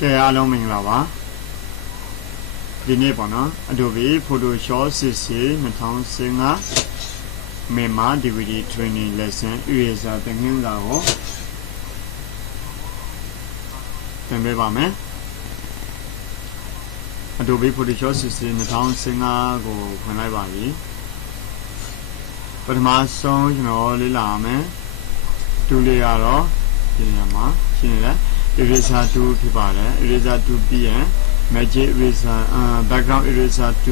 Kaya along Minglava Dinebona, Adobe, Photoshop, CC, Meton Singer, Myanmar DVD training lesson, USA, thinking Lao. Then Adobe Photoshop CC, Meton Singer, go when I buy it. But my song, Lilame, Tuliaro, Dinama, Chinela. Eraser 2 ဖြစ်ပါတယ် eraser 2 ပြီးရင် magic eraser background eraser 2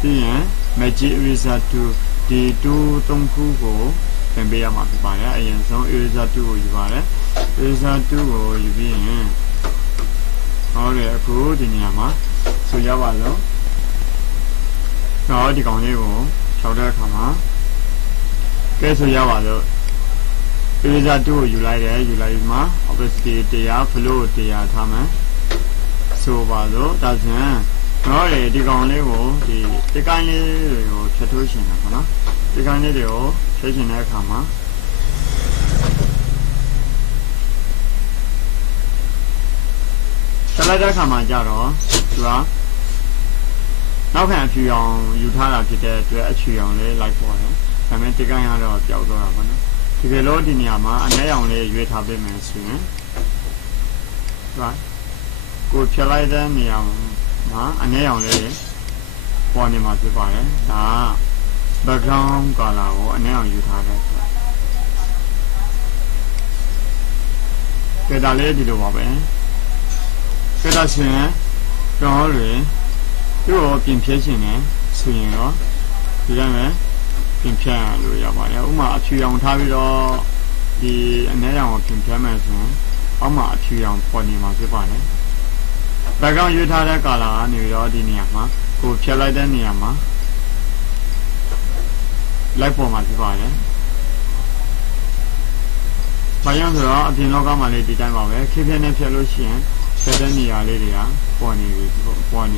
ပြီးရင် magic eraser 2 ဒီ2 3ခုကိုပြန်ပေးရမှာဖြစ်ပါတယ်အရင်ဆုံး eraser 2ကိုယူပါတယ် eraser 2ကိုယူပြီးရင်ဟောတယ်အခုဒီနေရာမှာဆိုရပါစို့တော့ဒီကောင်လေးကိုဖြောက်တဲ့အခါမှာကဲဆိုရပါစို့eraser 2ကိုယူလိုက်တယ်ယူလိုက်ပြီးမှ opacity 100 flow 100ထားမယ်ဆိုပါတော့ဒါဆိုရင်တော့ဒီကောင်လေးကိုဒီကိုင်းလေးတွေကိုဖြတ်ထိုးရှင်တာပေါ့နော်ဒီကိုင်းလေးတွေကိုဖြတ်ရှင်တဲ့အခါမှာဆက်လိုက်တဲ့အခါမှာကြတော့သူကနောက်ခံအဖြူရောင်ယူထားတာဖြစ်တဲ့အတွက်အဖြူရောင်လေးလိုက်ပေါ်တယ်ဒါပေမဲ့ဒီကိုင်းကတော့ပျောက်သွားတာပေါ့နော်ဒီကလေးဒီနေရာမှာအနေရောင်လေးရွေးထားပေးမယ်ဆိုရင်ဟုတ်ကိုဖြတ်လိုက်တဲ့နေရာမှာအနေရောင်လေးပေါ်နေမှာဖြစ်ပါတယ်ဒါ background color ကိုအနေရောင်ယူထားတယ်ကဲဒါလေးဒီလိုပါပဲကဲဒါဆိုရင်တော့လေသူ့ကိုပြင်ဖြည့်ရှင်နေဆိုရင်တော့ဒီတိုင်းပဲပြင်ဖြတ်လို့ရပါတယ်ဥမာအဖြူရောင်ထားပြီးတော့ဒီအနေရောင်ကိုပြင်ဖြတ်မယ်ဆိုရင်အောက်မှာအဖြူရောင်ပေါ်နေမှာဖြစ်ပါတယ် background ရွေးထားတဲ့ color ကနေပြီးတော့ဒီနေရာမှာကိုဖြတ်လိုက်တဲ့နေရာမှာလိုက်ပေါ်မှာဖြစ်ပါတယ်။ဘာကြောင့်ဆိုတော့အပြင်လောကမှာလေးဒီတိုင်းပါပဲခေတ်ပြည့်နဲ့ဖြတ်လို့ရှိရင်ဖြတ်တဲ့နေရာလေးတွေကပေါ်နေပြီပေါ်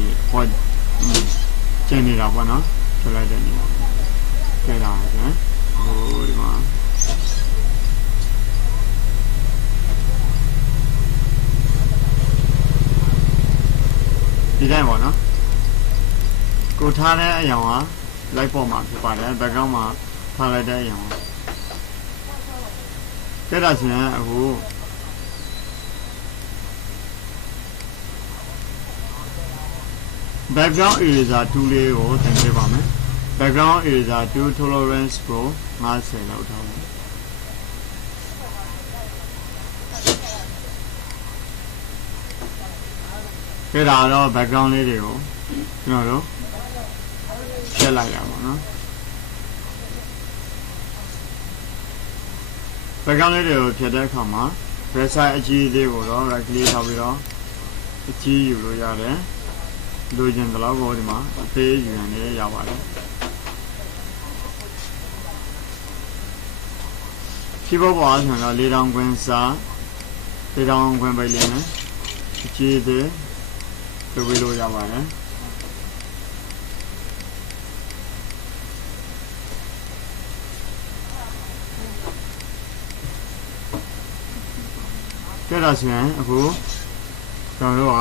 ကျင်းနေတာပေါ့နော်ဖြတ်လိုက်တဲ့နေရာကျဲတာဆိုရင်ဟိုဒီမှာဒီတိုင်းပေါ့နော်ကိုထားတဲ့အရာကလိုက်ပေါ်မှာဖြစ်ပါတယ် background မှာထားလိုက်တဲ့အရာကဲဒါဆိုရင်အခု background eraser 2လေးကိုသင်ပေးပါမယ် background eraser 2 tolerance ကို50လောက်ထားမယ်ကဲဒါတော့ background လေးတွေကိုကျွန်တော်တို့ဖြတ်လိုက်ရပါတော့ background လေးတွေကိုဖြတ်တဲ့အခါမှာ brush အကြီးလေးကိုတော့ right click ထားပြီးတော့အကြီးယူလို့ရတယ်လိုချင်တဲ့လောက်ကိုဒီမှာအသေးယူရင်လည်းရပါတယ် keyboard ပေါ်ဆိုတော့၄000ခွင်းစား၄000ခွင်းပဲလေးနဲ့အကြီးသေးတွေ့ပြီးလို့ရပါတယ်ကဲဒါဆိုရင်အခုကျွန်တော်တို့က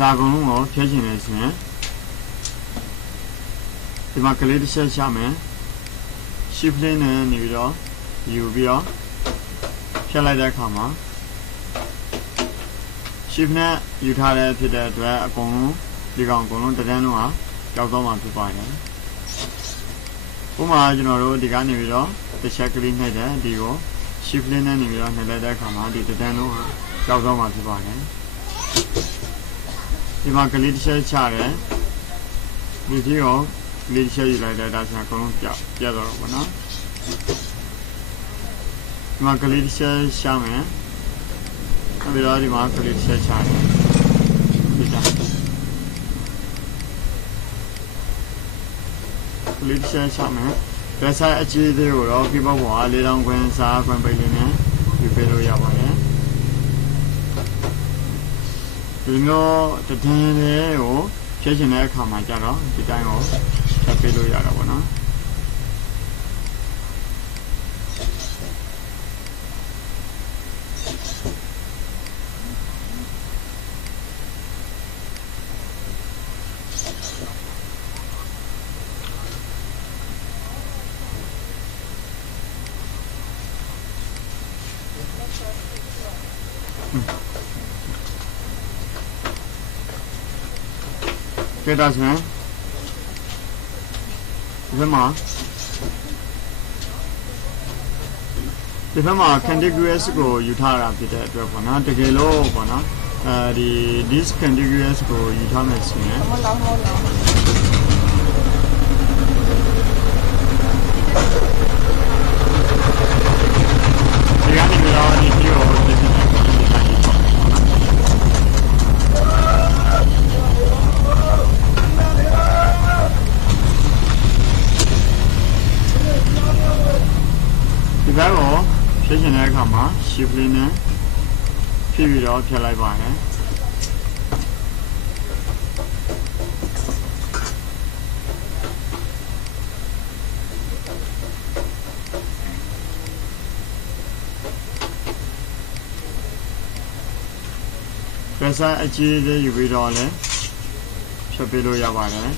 ဒါအကုန်လုံးကိုဖြည့်ချင်နေဆိုရင်ဒီမှာကလေးတစ်ချက်ချမယ် shift လေးနဲ့နေပြီးတော့ယူပြီးတော့ဖြတ်လိုက်တဲ့အခါမှာ shift နဲ့ယူထားတဲ့ဖြစ်တဲ့အတွက်အကုန်လုံးဒီကောင်အကုန်လုံးတစ်တန်းလုံးဟာကြောက်တော့မှဖြစ်ပါတယ်ဥပမာကျွန်တော်တို့ဒီကနေပြီးတော့တစ်ချက်ကလေးနှိပ်တယ်ဒီကို shift လေးနဲ့နေပြီးတော့နှိပ်လိုက်တဲ့အခါမှာဒီတစ်တန်းလုံးဟာကြောက်တော့မှဖြစ်ပါတယ်ဒီမှာကလေးတစ်ချက်ချတယ်ဒီကြီးကိုကလေးတစ်ချက်ယူလိုက်တဲ့ဒါဆိုအကုန်လုံးပြတ်တော့ဘောနော်ဒီမှာကလေးတစ်ချက်ရှာမယ်ပြီးတော့ဒီမှာကလေးတစ်ချက်ချတယ်ဒီကကလေးတစ်ချက်ချမယ်ဘယ်ဆိုင်အကြီးသေးကိုတော့ keyboard ပေါ်က4000ခွင်းစားခွင်းပိတ်လေးနဲ့ယူပေးလို့ရပါတယ်ဒီလိုတည်င်းလေးကိုဖြည့်ချင်တဲ့အခါမှာကြတော့ဒီတိုင်းကိုဖြတ်ပေးလို့ရတာပေါ့နော် ကဲဒါဆိုရင်အခုကျွန်တော်တို့က background လေးတွေကိုဖြည့်ချင်နေဆိုရင်ဒီမှာ keyboard ပေါ်က4000ခွင်းစားခွင်းပိတ်လေးနဲ့ယူပေးလို့ရပါတယ်ဒီလို ကဲဒါဆိုရင်ဒီဘက်မှာ contiguous ကိုယူထားတာဖြစ်တဲ့အတွက်ပေါ့နော်တကယ်လို့ပေါ့နော်ဒီ this contiguous ကိုယူထားမယ်ဆိုရင်ဒီကနေပြီးတော့ဒီပြီးတော့ဒီဘက်ကိုဖြည့်ချင်တဲ့အခါမှာ shift လေးနဲ့ဖြည့်ပြီးတော့ဖြတ်လိုက်ပါတယ်pressure အကြီးလေးယူပြီးတော့လည်းဖြတ်ပေးလို့ရပါတယ်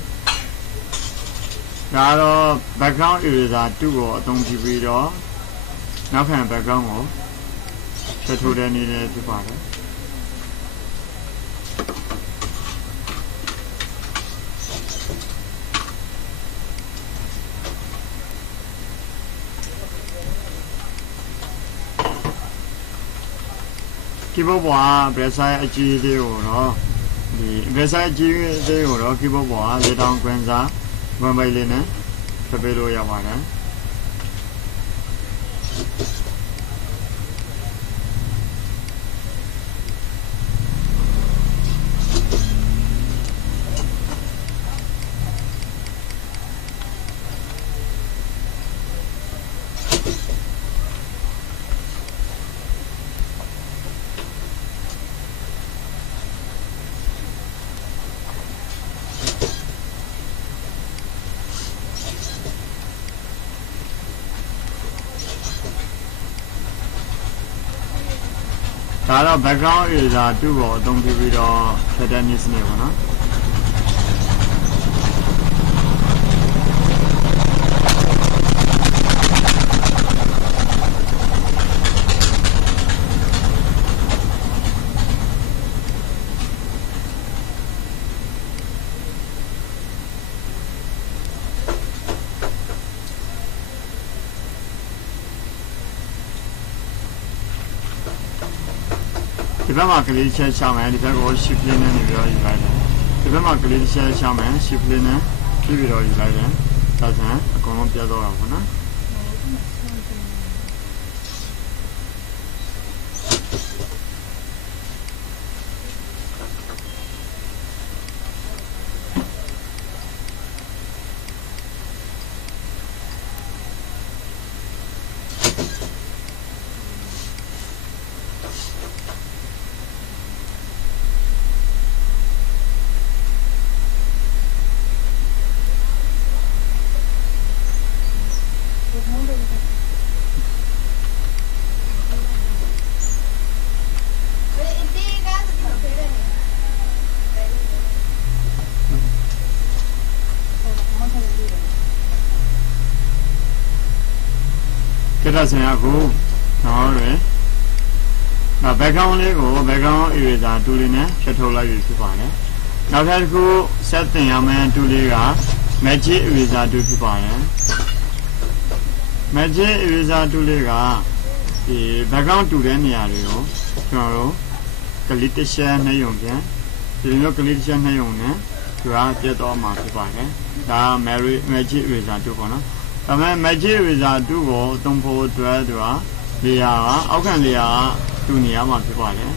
ဒါတော့ background eraser 2ကိုအသုံးပြုပြီးတော့နောက်ခံ background ကိုဖြတ်ထိုးတဲ့နည်းနဲ့ဖြစ်ပါတယ်keyboard ပေါ်က pressure အကြီးလေးကိုတော့ဒီ pressure အကြီးလေးကိုတော့ keyboard ပေါ်ကလေတောင်ကွန်စာဝင်ပိုက်လေးနဲ့ဖြတ်ပေးလို့ရပါတယ်ဒါတော့ background eraser 2ကိုအသုံးပြုပြီးတော့ဖြတ်တဲ့နည်းစနစ်ပေါ့နော်ဒီဘက်မှာကလေးချက်ချမယ်ဒီဘက်ကို shift လေးနဲ့နေပြီးတော့ယူလိုက်တယ်ဒီဘက်မှာကလေးချက်ချမယ် shift လေးနဲ့ပြီးပြီးတော့ယူလိုက်တယ်ဒါဆိုရင်အကုန်လုံးပြတ်တော့တာပေါ့နော်ကဲဒါဆိုရင်အခုတော့ရယ်background လေးကို background eraser 2လေးနဲ့ဖြတ်ထုတ်လိုက်ပြီဖြစ်ပါတယ်နောက်တစ်ခု set တင်ရမယ့်2လေးက magic eraser 2ဖြစ်ပါတယ် magic eraser 2လေးကဒီ background 2တဲ့နေရာတွေကိုကျွန်တော်တို့ click တစ်ချက်နှိပ်ရုံပြန်ဒီလိုမျိုး click တစ်ချက်နှိပ်ရုံနဲ့သူကပြတ်တော့မှာဖြစ်ပါတယ်ဒါက magic eraser 2ပေါ့နော်ဒါပေမဲ့ magic eraser 2ကိုသုံးဖို့အတွက်သူကလေယာအောက်ခံလေယာတူနေရမှာဖြစ်ပါတယ်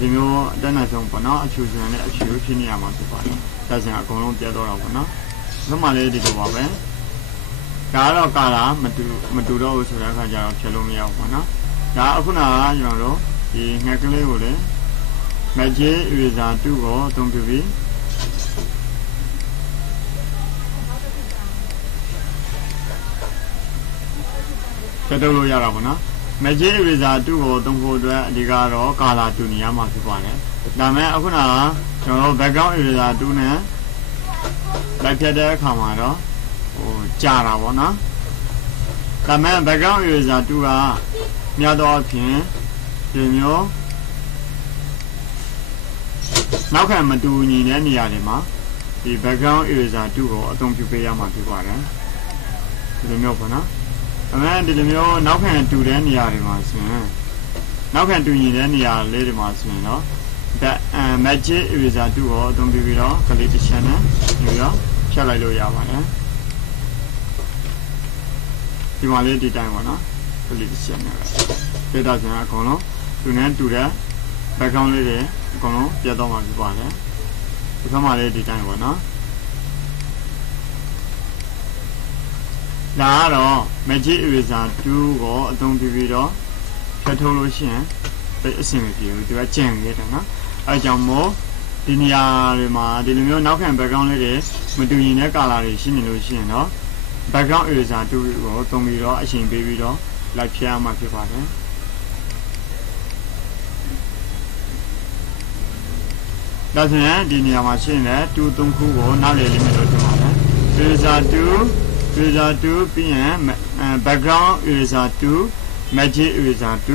ဒီမျိုးအတက်နိုင်ဆုံးပေါ့နော်အဖြူစံနဲ့အဖြူဖြစ်နေရမှာဖြစ်ပါတယ်ဒါဆိုရင်အကုန်လုံးပြတ်တော့တာပေါ့နော်ဒီမှာလေးဒီလိုပါပဲဒါကတော့ကာလာမတူတော့ဘူးဆိုတဲ့အခါကျတော့ဖြတ်လို့မရဘူးပေါ့နော်ဒါအခုနကကျွန်တော်တို့ဒီငှက်ကလေးကိုလည်း magic eraser 2ကိုအသုံးပြုပြီးဖြတ်ထုတ်လို့ရတာပေါ့နော် magic eraser 2ကိုသုံးဖို့အတွက်အဓိကတော့ကာလာတူနေရမှာဖြစ်ပါတယ်ဒါမဲ့အခုနကကျွန်တော်တို့ background eraser 2နဲ့လိုက်ဖြတ်တဲ့အခါမှာတော့ကြာတာပေါ့နော်ဒါမဲ့ background eraser 2ကများသောအားဖြင့်ဒီမျိုးနောက်ခံမတူညီတဲ့နေရာတွေမှာ ဒီ background eraser 2ကိုအသုံးပြုပေးရမှာဖြစ်ပါတယ်ဒီလိုမျိုးပေါ့နော်အမှန်ဒီလိုမျိုးနောက်ခံတူတဲ့နေရာတွေမှာဆိုရင်နောက်ခံတူညီတဲ့နေရာလေးတွေမှာဆိုရင်တော့ magic eraser 2ကိုအသုံးပြုပြီးတော့ကလေးတစ်ချက်နဲ့ပြီးတော့ဖြတ်လိုက်လို့ရပါတယ်ဒီမှာလေးဒီတိုင်းပေါ့နော်ကလေးတစ်ချက်နဲ့ပဲဒါဆိုရင်အကုန်လုံးသူနဲ့တူတဲ့ background လေးတွေအကုန်လုံးပြတ်တော့မှာဖြစ်ပါတယ်ဒီကမှလေးဒီတိုင်းပေါ့နော်ဒါကတော့ magic eraser 2ကိုအသုံးပြုပြီးတော့ဖြတ်ထုတ်လို့ရှိရင်အဆင်မပြေဘူးသူကကြံနေတယ်နော်အဲကြောင့်မို့ဒီနေရာတွေမှာဒီလိုမျိုးနောက်ခံ background လေးတွေမတူညီတဲ့ color တွေရှိနေလို့ရှိရင်တော့ background eraser 2ကိုသုံးပြီးတော့အချိန်ပေးပြီးတော့လိုက်ဖြတ်ရမှာဖြစ်ပါတယ်ဒါဆိုရင်ဒီနေရာမှာရှိနေတဲ့2 3ခုကိုနားလည်လိမ့်မယ်လို့ထင်ပါတယ် eraser 2 ပြီးရင် background eraser 2 magic eraser 2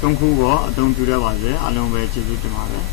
3ခုကိုအသုံးပြုရပါစေအားလုံးပဲကျေးဇူးတင်ပါတယ်